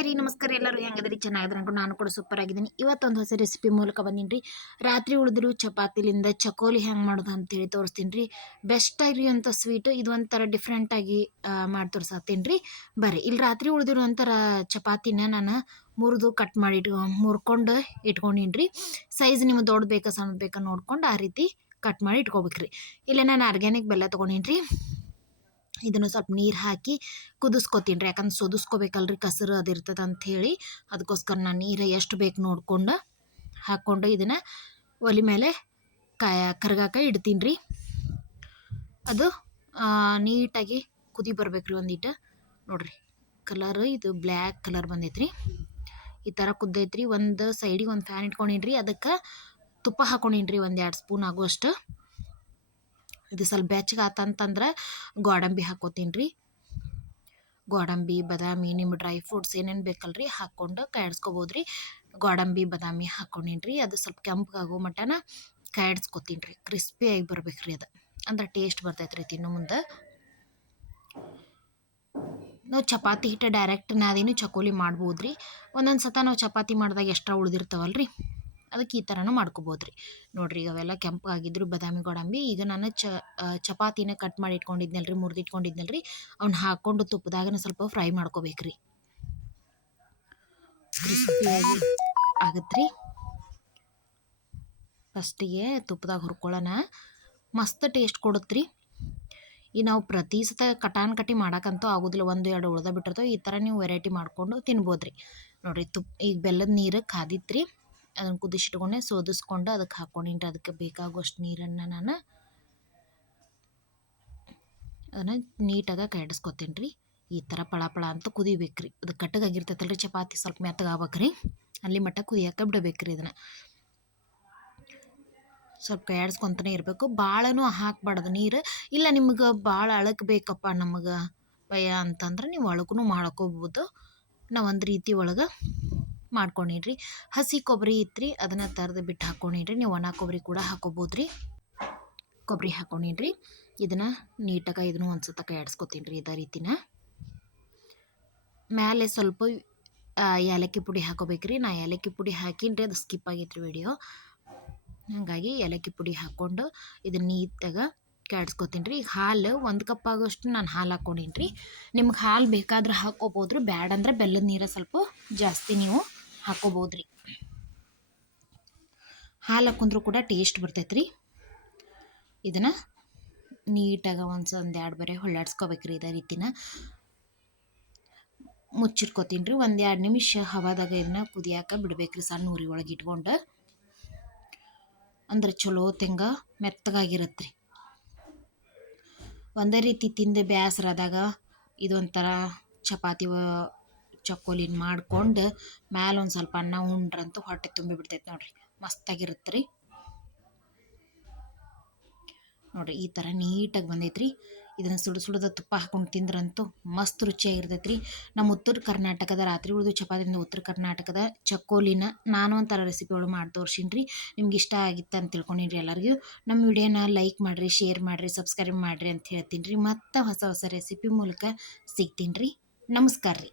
Hi ರೀ ನಮಸ್ಕಾರ ಎಲ್ಲರೂ ಹೆಂಗದ್ರಿ? ಚೆನ್ನಾಗಿದ್ರೆ ಅನ್ಕೊಂಡು ನಾನು ಕೂಡ ಸೂಪರ್ ಆಗಿದ್ದೀನಿ. ಇವತ್ತೊಂದು ಹೊಸ ರೆಸಿಪಿ ಮೂಲಕ ಬಂದೀನಿ ರೀ ರಾತ್ರಿ ಉಳಿದ್ರು ಚಪಾತಿಲಿಂದ ಚಕೋಲಿ ಹೆಂಗೆ ಮಾಡೋದು ಅಂತೇಳಿ ತೋರಿಸ್ತೀನಿ ರೀ ಬೆಸ್ಟ್ ಆಗಿರುವಂಥ ಸ್ವೀಟು ಇದು ಒಂಥರ ಡಿಫ್ರೆಂಟಾಗಿ ಮಾಡಿ ತೋರಿಸತ್ತೀನಿ ರೀ ಬರ್ರಿ ಇಲ್ಲಿ ರಾತ್ರಿ ಉಳಿದಿರುವಂಥರ ಚಪಾತಿನ ನಾನು ಮುರಿದು ಕಟ್ ಮಾಡಿ ಇಟ್ಕೊ, ಮುರ್ಕೊಂಡು ಇಟ್ಕೊಂಡೀನಿ ರೀ ಸೈಜ್ ನಿಮ್ಗೆ ದೊಡ್ಡ ಬೇಕಾ ಸಣ್ಣ ಬೇಕಾ ನೋಡ್ಕೊಂಡು ಆ ರೀತಿ ಕಟ್ ಮಾಡಿ ಇಟ್ಕೋಬೇಕ್ರಿ. ಇಲ್ಲೇ ನಾನು ಆರ್ಗ್ಯಾನಿಕ್ ಬೆಲ್ಲ ತೊಗೊಂಡೀನಿ ರೀ ಇದನ್ನು ಸ್ವಲ್ಪ ನೀರು ಹಾಕಿ ಕುದಿಸ್ಕೊತೀನಿ ರೀ. ಯಾಕಂದ್ರೆ ಸೋದಿಸ್ಕೋಬೇಕಲ್ರಿ, ಕಸರು ಅದು ಇರ್ತದೆ ಅಂಥೇಳಿ. ಅದಕ್ಕೋಸ್ಕರ ನಾನು ನೀರು ಎಷ್ಟು ಬೇಕು ನೋಡ್ಕೊಂಡು ಹಾಕ್ಕೊಂಡು ಇದನ್ನು ಒಲೆ ಮೇಲೆ ಕಾಯ, ಕರ್ಗಾಕ ಇಡ್ತೀನಿ ರೀ. ಅದು ನೀಟಾಗಿ ಕುದಿ ಬರ್ಬೇಕು ರೀ ಒಂದಿಟ್ಟು ನೋಡಿರಿ ಕಲರ್ ಇದು ಬ್ಲ್ಯಾಕ್ ಕಲರ್ ಬಂದೈತೆ ರೀ ಈ ಥರ ಕುದ್ದೈತ್ರಿ. ಒಂದು ಸೈಡಿಗೆ ಒಂದು ಫ್ಯಾನ್ ಇಟ್ಕೊಂಡಿನ್ರಿ. ಅದಕ್ಕೆ ತುಪ್ಪ ಹಾಕ್ಕೊಂಡಿನ್ರಿ ರೀ ಒಂದು ಎರಡು ಸ್ಪೂನ್ ಆಗುವಷ್ಟು. ಇದು ಸ್ವಲ್ಪ ಬೆಚ್ಚಗೆ ಆತಂತಂದ್ರೆ ಗೋಡಂಬಿ ಹಾಕೋತೀನಿ ರೀ ಗೋಡಂಬಿ, ಬದಾಮಿ, ನಿಮ್ಮ ಡ್ರೈ ಫ್ರೂಟ್ಸ್ ಏನೇನು ಬೇಕಲ್ರಿ ಹಾಕ್ಕೊಂಡು ಕಾಯಿಡ್ಸ್ಕೊಬೋದು ರೀ ಗೋಡಂಬಿ, ಬದಾಮಿ ಹಾಕ್ಕೊಂಡೀನಿ ರೀ ಅದು ಸ್ವಲ್ಪ ಕೆಂಪಗಾಗೋ ಮಟ್ಟನ ಕಾಯಿಡ್ಸ್ಕೊತೀನಿ ರೀ ಕ್ರಿಸ್ಪಿಯಾಗಿ ಬರ್ಬೇಕು ರೀ ಅದು. ಅಂದ್ರೆ ಟೇಸ್ಟ್ ಬರ್ತೈತೆ ರೀ ತಿನ್ನೋ ಮುಂದೆ. ನಾವು ಚಪಾತಿ ಹಿಟ್ಟು ಡೈರೆಕ್ಟ್ ನಾದೇನು ಚಕೋಲಿ ಮಾಡ್ಬೋದು ರೀ ಒಂದೊಂದು ಸತ ನಾವು ಚಪಾತಿ ಮಾಡಿದಾಗ ಎಷ್ಟ್ರ ಉಳಿದಿರ್ತಾವಲ್ಲ ರೀ ಅದಕ್ಕೆ ಈ ಥರನೂ ಮಾಡ್ಕೋಬೋದು ರೀ ನೋಡಿರಿ ಈಗ ಅವೆಲ್ಲ ಕೆಂಪಾಗಿದ್ರು ಬಾದಾಮಿ ಗೋಡಂಬಿ, ಈಗ ನಾನು ಚ ಚಪಾತಿನ ಕಟ್ ಮಾಡಿ ಇಟ್ಕೊಂಡಿದ್ನಲ್ಲ ರೀ ಮುರಿದು ಇಟ್ಕೊಂಡಿದ್ನಲ್ಲ ರೀ ಅವ್ನ ಹಾಕ್ಕೊಂಡು ತುಪ್ಪದಾಗನ ಸ್ವಲ್ಪ ಫ್ರೈ ಮಾಡ್ಕೋಬೇಕು ರೀ ಕ್ರಿಸ್ಪಿಯಾಗಿ ಆಗತ್ತೆ ರೀ ಫಸ್ಟಿಗೆ ತುಪ್ಪದಾಗ ಹುರ್ಕೊಳ್ಳೋಣ. ಮಸ್ತ್ ಟೇಸ್ಟ್ ಕೊಡುತ್ತೆ ರೀ ಈ ನಾವು ಪ್ರತಿ ಸತ ಕಟಾನ್ ಕಟ್ಟಿ ಮಾಡೋಕ್ಕಂತೂ ಆಗೋದಿಲ್ಲ, ಒಂದು ಎರಡು ಉಳ್ದ ಬಿಟ್ಟಿರ್ತಾವೆ, ಈ ಥರ ನೀವು ವೆರೈಟಿ ಮಾಡಿಕೊಂಡು ತಿನ್ಬೋದು ರೀ ನೋಡಿರಿ ತುಪ್ಪ ಈಗ ಬೆಲ್ಲದ ನೀರು ಕಾದಿತ್ತು ರೀ ಅದನ್ನು ಕುದಿಸಿಟ್ಕೊಂಡೆ ಸೋದಿಸ್ಕೊಂಡು ಅದಕ್ಕೆ ಹಾಕ್ಕೊಂಡಿಂಟು ಅದಕ್ಕೆ ಬೇಕಾಗುವಷ್ಟು ನೀರನ್ನು ನಾನು ಅದನ್ನು ನೀಟಾಗಿ ಕಡಿಸ್ಕೊತೀನಿ ರೀ ಈ ಥರ ಪಳ ಪಳ ಅಂತ ಕುದಿಬೇಕು ರೀ ಅದು ಕಟ್ಟಗಾಗಿರ್ತೈತಲ್ಲ ರೀ ಚಪಾತಿ ಸ್ವಲ್ಪ ಮೆತ್ತಗೆ ರೀ ಅಲ್ಲಿ ಮಟ್ಟ ಕುದಿಯೋಕೆ ರೀ ಇದನ್ನು. ಸ್ವಲ್ಪ ಕೈಯಾಡ್ಸ್ಕೊತಾನೆ ಇರಬೇಕು. ಭಾಳನೂ ಹಾಕ್ಬಾರ್ದು ನೀರು. ಇಲ್ಲ ನಿಮ್ಗೆ ಭಾಳ ಅಳಕ್ಕೆ ಬೇಕಪ್ಪ ನಮಗೆ ಭಯ ಅಂತಂದ್ರೆ ನೀವು ಒಳಗೂ ಮಾಡ್ಕೋಬೋದು ನಾವು ಒಂದು ರೀತಿ ಒಳಗೆ ಮಾಡ್ಕೊಂಡಿರಿ ಹಸಿ ಕೊಬ್ಬರಿ ಇತ್ತು ರೀ ಅದನ್ನು ತರದು ಬಿಟ್ಟು ಹಾಕ್ಕೊಂಡಿರಿ ನೀವು ಒಣ ಕೊಬ್ಬರಿ ಕೂಡ ಹಾಕೋಬೋದು ರೀ ಕೊಬ್ಬರಿ ಹಾಕ್ಕೊಂಡಿರಿ ಇದನ್ನು ನೀಟಾಗಿ ಇದನ್ನು ಒಂದು ಸತ ಕೈ ರೀ ಇದೇ ರೀತಿನ. ಮೇಲೆ ಸ್ವಲ್ಪ ಏಲಕ್ಕಿ ಪುಡಿ ಹಾಕೋಬೇಕ್ರಿ. ನಾ ಏಲಕ್ಕಿ ಪುಡಿ ಹಾಕಿನ್ರಿ, ಅದು ಸ್ಕಿಪ್ ಆಗೈತೆ ರೀ ವಿಡಿಯೋ. ಹಾಗಾಗಿ ಏಲಕ್ಕಿ ಪುಡಿ ಹಾಕ್ಕೊಂಡು ಇದನ್ನು ನೀಟಾಗ ಕೆಡ್ಸ್ಕೊತೀನಿ ರೀ ಈಗ ಹಾಲು ಒಂದು ಕಪ್ ಆಗೋಷ್ಟು ನಾನು ಹಾಲು ಹಾಕ್ಕೊಂಡೀನಿ ರೀ ನಿಮ್ಗೆ ಹಾಲು ಬೇಕಾದ್ರೆ ಹಾಕ್ಕೋಬೋದು ಬ್ಯಾಡಂದ್ರೆ ಬೆಲ್ಲದ ನೀರು ಸ್ವಲ್ಪ ಜಾಸ್ತಿ ನೀವು ಹಾಕೋಬೋದು ರೀ ಹಾಲು ಹಾಕೊಂಡ್ರೂ ಕೂಡ ಟೇಸ್ಟ್ ಬರ್ತೈತೆ ರೀ ಇದನ್ನು ನೀಟಾಗಿ ಒಂದು ಒಂದು ಎರಡು ಬರೆ ಹೊಳ್ಳಾಡಿಸ್ಕೊಬೇಕು ರೀ ಇದೇ ರೀತಿನ. ಮುಚ್ಚಿಟ್ಕೊತೀನಿ ರೀ ಒಂದು ಎರಡು ನಿಮಿಷ ಹವಾದಾಗ ಇದನ್ನ ಕುದಿಯಾಕ ಬಿಡ್ಬೇಕು ರೀ ಸಣ್ಣ ಉರಿ ಒಳಗೆ ಇಟ್ಕೊಂಡು ಅಂದ್ರೆ ಚಲೋ ತೆಂಗ ಮೆತ್ತಗಾಗಿರತ್ತೆ ರೀ ಒಂದೇ ರೀತಿ ತಿಂದು ಬೇಸರದಾಗ ಇದೊಂಥರ ಚಪಾತಿ ಚಕ್ಕೋಲಿನ ಮಾಡ್ಕೊಂಡು ಮ್ಯಾಲ ಒಂದು ಸ್ವಲ್ಪ ಅನ್ನ, ಉಂಡ್ರಂತೂ ಹೊಟ್ಟೆ ತುಂಬಿ ಬಿಡ್ತೈತೆ ನೋಡ್ರಿ. ಮಸ್ತಾಗಿರುತ್ತೆ ರೀ ನೋಡ್ರಿ, ಈ ಥರ ನೀಟಾಗಿ ಬಂದೈತೆ ರೀ ಇದನ್ನು ಸುಡು ಸುಡದ ತುಪ್ಪ ಹಾಕೊಂಡು ತಿಂದ್ರಂತೂ ಮಸ್ತ್ ರುಚಿಯಾಗಿರ್ತೈತೆ ರೀ ನಮ್ಮ ಉತ್ತರ ಕರ್ನಾಟಕದ ರಾತ್ರಿ ಉಳಿದು ಚಪಾತಿಯಿಂದ ಉತ್ತರ ಕರ್ನಾಟಕದ ಚಕೋಲಿನ ನಾನು ಒಂಥರ ರೆಸಿಪಿಗಳು ಮಾಡಿ ತೋರ್ಸೀನಿ ರೀ ನಿಮ್ಗೆ ಇಷ್ಟ ಆಗಿತ್ತು ಅಂತ ತಿಳ್ಕೊಂಡಿನಿ ರೀ ಎಲ್ಲರಿಗೂ. ನಮ್ಮ ವಿಡಿಯೋನ ಲೈಕ್ ಮಾಡಿರಿ ಶೇರ್ ಮಾಡಿರಿ ಸಬ್ಸ್ಕ್ರೈಬ್ ಮಾಡಿರಿ ಅಂತ ಹೇಳ್ತೀನಿ ರೀ ಮತ್ತೆ ಹೊಸ ಹೊಸ ರೆಸಿಪಿ ಮೂಲಕ ಸಿಗ್ತೀನಿ ರೀ ನಮಸ್ಕಾರ ರೀ